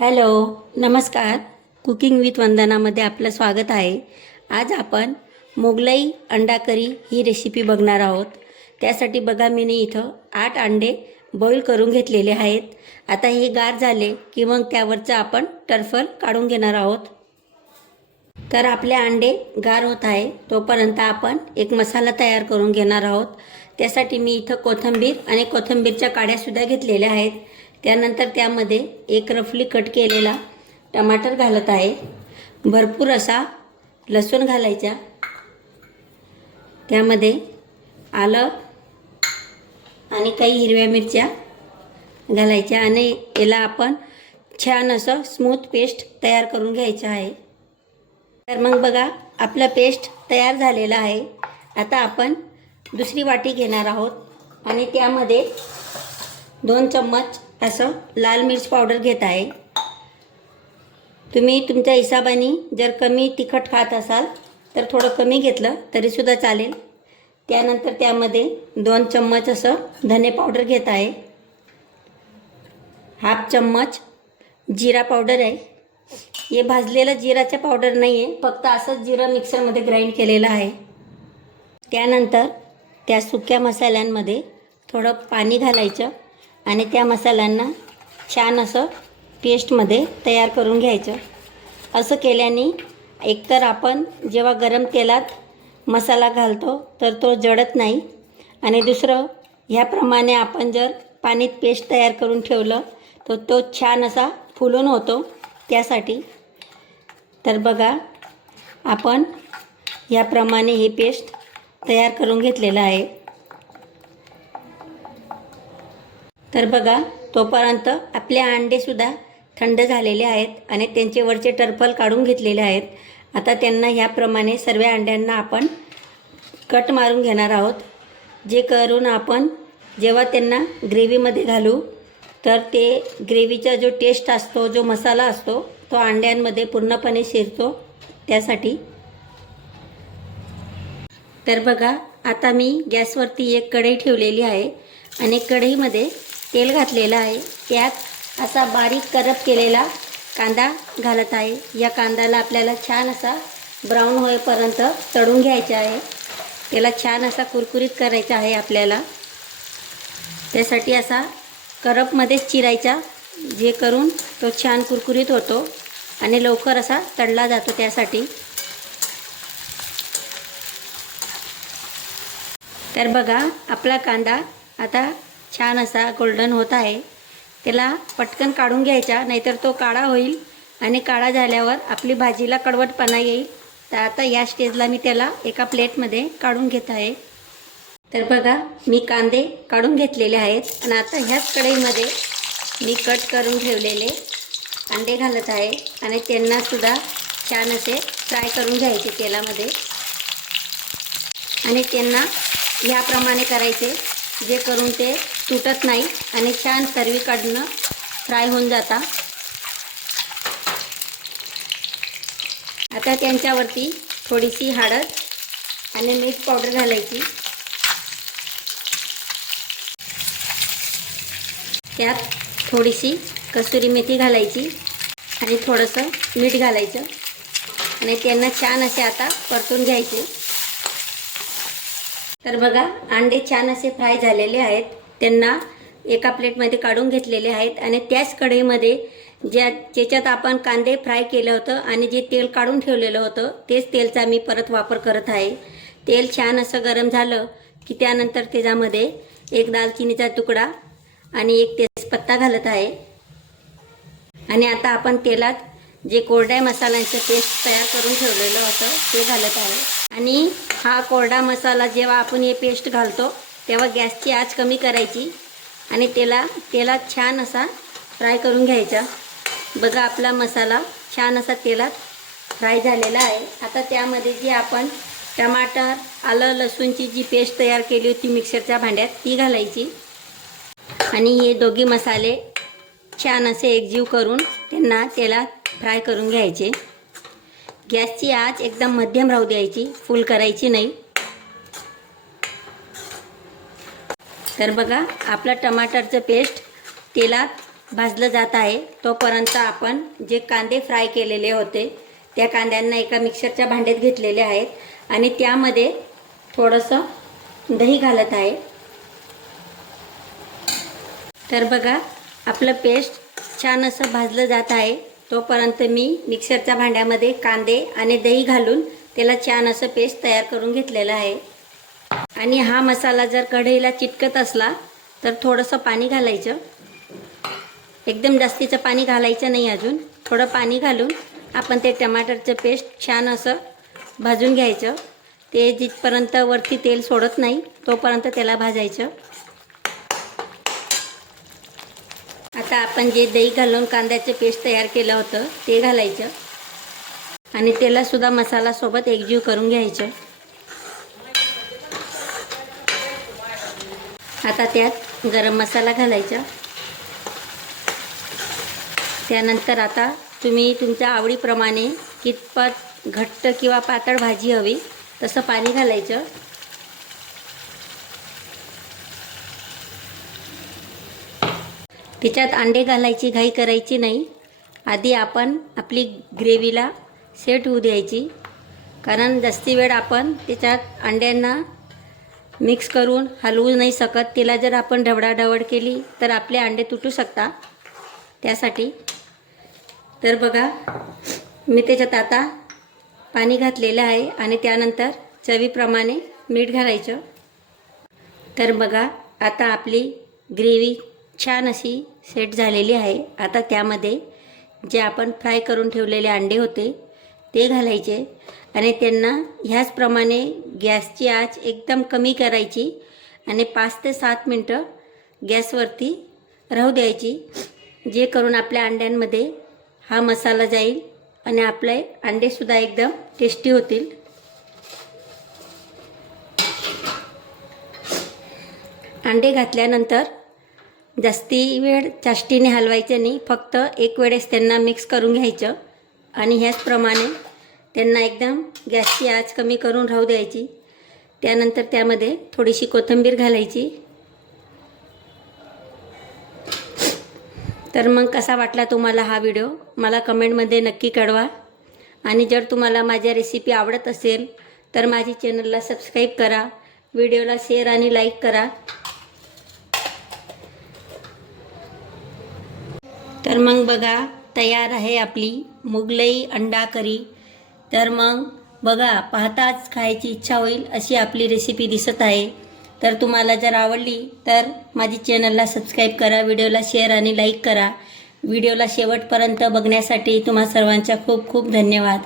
Hello नमस्कार. Cooking with वंदनामध्ये आपलं स्वागत आहे. आज आपण मोगलाई अंडा करी ही रेसिपी बघणार आहोत. त्यासाठी बघा मी इथं आठ अंडे बॉईल करून घेतलेले आहेत. आता हे गार झाले की मग त्यावरचं आपण टर्फल काढून घेणार आहोत. तर आपले अंडे गार होत आहे तोपर्यंत आपण एक मसाला तयार करून घेणार आहोत. त्यासाठी मी इथं कोथिंबीर आणि कोथिंबीरच्या काड्यासुद्धा घेतलेल्या आहेत. त्यानंतर त्यामध्ये एक रफली कट केलेला टमाटर घालत आहे. भरपूर असा लसूण घालायचा. त्यामध्ये आलं आणि काही हिरव्या मिरच्या घालायच्या आणि याला आपण छान असं स्मूथ पेस्ट तयार करून घ्यायचं आहे. तर मग बघा आपला पेस्ट तयार झालेला आहे. आता आपण दुसरी वाटी घेणार आहोत आणि त्यामध्ये दोन चम्मच असं लाल मिर्च पावडर घेत आहे. तुम्ही तुमच्या हिसाबाने जर कमी तिखट खात असाल तर थोडं कमी घेतलं तरीसुद्धा चालेल. त्यानंतर त्यामध्ये दोन चम्मच असं धने पावडर घेत आहे. हाफ चम्मच जिरा पावडर आहे. हे भाजलेलं जिराचं पावडर नाही आहे फक्त असंच जिरं मिक्सरमध्ये ग्राइंड केलेलं आहे. त्यानंतर त्या सुक्या मसाल्यांमध्ये थोडं पाणी घालायचं. आणि त्या मसाल्यांना छान असं पेस्टमध्ये तयार करून घ्यायचं. असं केल्याने एकतर आपण जेव्हा गरम तेलात मसाला घालतो तर तो जडत नाही. आणि दुसरं ह्याप्रमाणे आपण जर पाणीत पेस्ट तयार करून ठेवलं तर तो छान असा फुलून होतो. त्यासाठी तर बघा आपण याप्रमाणे हे पेस्ट तयार करून घेतलेलं आहे. तर बघा तोपर्यंत आपले अंडेसुद्धा थंड झालेले आहेत आणि त्यांचे वरचे टर्फल काढून घेतलेले आहेत. आता त्यांना ह्याप्रमाणे सर्व अंड्यांना आपण कट मारून घेणार आहोत. जे करून आपण जेव्हा त्यांना ग्रेव्हीमध्ये घालू तर ते ग्रेव्हीचा जो टेस्ट असतो जो मसाला असतो तो अंड्यांमध्ये पूर्णपणे शिरतो त्यासाठी. तर बघा आता मी गॅसवरती एक कढई ठेवलेली आहे आणि कढईमध्ये तेल घातलेलं आहे. त्यात असा बारीक करप केलेला कांदा घालत आहे. या कांद्याला आपल्याला छान असा ब्राऊन होईपर्यंत तळून घ्यायचा आहे. त्याला छान असा कुरकुरीत करायचा आहे आपल्याला. त्यासाठी असा करपमध्येच चिरायचा जे करून तो छान कुरकुरीत होतो आणि लवकर असा तळला जातो त्यासाठी. तर बघा आपला कांदा आता छान असा गोल्डन होत आहे. त्याला पटकन काढून घ्यायचा नाहीतर तो काळा होईल आणि काळा झाल्यावर आपली भाजीला कडवटपणा येईल. तर आता या स्टेजला मी त्याला एका प्लेटमध्ये काढून घेत आहे. तर बघा मी कांदे काढून घेतलेले आहेत आणि आता ह्याच कढईमध्ये मी कट करून ठेवलेले अंडे घालत आहे आणि त्यांनासुद्धा छान असे फ्राय करून घ्यायचे तेलामध्ये. आणि त्यांना ह्याप्रमाणे करायचे जे करून ते तुटत नाही आणि छान सर्वीकडनं फ्राय होऊन जाता. आता त्यांच्यावरती थोडीशी हळद आणि मीठ पावडर घालायची. त्यात थोडीशी कसुरी मेथी घालायची आणि थोडंसं मीठ घालायचं. आणि त्यांना छान असे आता परतून घ्यायचे. तर बघा अंडे छान असे फ्राय झालेले आहेत. त्यांना एका प्लेटमध्ये काढून घेतलेले आहेत आणि त्याच कढईमध्ये ज्या ज्याच्यात आपण कांदे फ्राय केलं होतं आणि जे तेल काढून ठेवलेलं होतं तेच तेलचा मी परत वापर करत आहे. तेल छान असं गरम झालं की त्यानंतर त्याच्यामध्ये एक दालचिनीचा तुकडा आणि एक तेजपत्ता घालत आहे. आणि आता आपण तेलात जे कोरड्या मसाल्यांचं पेस्ट तयार करून ठेवलेलं होतं ते घालत आहे. आणि हा कोरडा मसाला जेव्हा आपण हे पेस्ट घालतो तेव्हा गॅसची आच कमी करायची आणि त्याला तेलात छान असा फ्राय करून घ्यायचा. बघा आपला मसाला छान असा तेलात फ्राय झालेला आहे. आता त्यामध्ये जी आपण टमाटर आलं लसूणची जी पेस्ट तयार केली होती मिक्सरच्या भांड्यात ती घालायची. आणि हे दोघी मसाले छान असे एकजीव करून त्यांना तेलात फ्राय करून घ्यायचे. गॅसची आच एकदम मध्यम राहू द्यायची फुल करायची नाही. तर बघा आपलं टमाटरचं पेस्ट तेलात भाजलं जात आहे. तोपर्यंत आपण जे कांदे फ्राय केलेले होते त्या कांद्यांना एका मिक्सरच्या भांड्यात घेतलेले आहेत आणि त्यामध्ये थोडंसं दही घालत आहे. तर बघा आपलं पेस्ट छान असं भाजलं जात आहे. तोपर्यंत मी मिक्सरच्या भांड्यामध्ये कांदे आणि दही घालून त्याला छान असं पेस्ट तयार करून घेतलेलं आहे. आणि हा मसाला जर कढईला चिटकत असला तर थोडंसं पाणी घालायचं. एकदम जास्तीचं पाणी घालायचं नाही अजून. थोडं पाणी घालून आपण ते टमाटरचं पेस्ट छान असं भाजून घ्यायचं. ते जिथपर्यंत वरती तेल सोडत नाही तोपर्यंत त्याला भाजायचं. आता आपण जे दही घालून कांद्याचं पेस्ट तयार केलं होतं ते घालायचं. आणि त्याला सुद्धा मसाला सोबत एकजीव करून घ्यायचं. आता त्यात गरम मसाला घालायचा. त्यानंतर आता तुम्ही तुमच्या आवडीप्रमाणे कितपत घट्ट किंवा पातळ भाजी हवी तसं पाणी घालायचं. त्याच्यात अंडे घालायची घाई करायची नाही. आधी आपण आपली ग्रेव्हीला सेट होऊ द्यायची. कारण जास्ती वेळ आपण त्याच्यात अंड्यांना मिक्स करून हलवू नाही शकत. तिला जर आपण ढवडाढवड केली तर आपले अंडे तुटू शकता. त्यासाठी तर बघा मी त्याच्यात आता पाणी घातलेलं आहे आणि त्यानंतर चवीप्रमाणे मीठ घालायचं. तर बघा आता आपली ग्रेव्ही छान अशी सेट झालेली आहे. आता त्यामध्ये जे आपण फ्राय करून ठेवलेले अंडे होते ते घालायचे. आणि त्यांना ह्याचप्रमाणे गॅसची आच एकदम कमी करायची. आणि पाच ते सात मिनटं गॅसवरती राहू द्यायची. जे करून आपल्या अंड्यांमध्ये हा मसाला जाईल आणि आपले अंडेसुद्धा एकदम टेस्टी होतील. अंडे घातल्यानंतर जास्ती वेळ चाष्टीने हलवायचं नाही. फक्त एक वेळेस त्यांना मिक्स करून घ्यायचं. आणि ह्याचप्रमाणे त्यांना एकदम गॅसची आच कमी करून राहू द्यायची. त्यानंतर त्यामध्ये थोडीशी कोथिंबीर घालायची. तर मग कसा वाटला तुम्हाला हा व्हिडिओ? मला कमेंटमध्ये नक्की कळवा. आणि जर तुम्हाला माझ्या रेसिपी आवडत असेल तर माझी चॅनलला सबस्क्राईब करा. व्हिडिओला शेअर आणि लाईक करा. तर मग बघा तयार आहे आपली मुगलई अंडा करी तर मग बघा पाहताच खायची इच्छा होईल अशी आपली रेसिपी दिसत आहे. तर तुम्हाला जर आवडली तर माझी चॅनलला सबस्क्राईब करा व्हिडिओला शेअर आणि लाईक करा. व्हिडिओला शेवटपर्यंत बघण्यासाठी तुम्हा सर्वांचा खूप खूप धन्यवाद.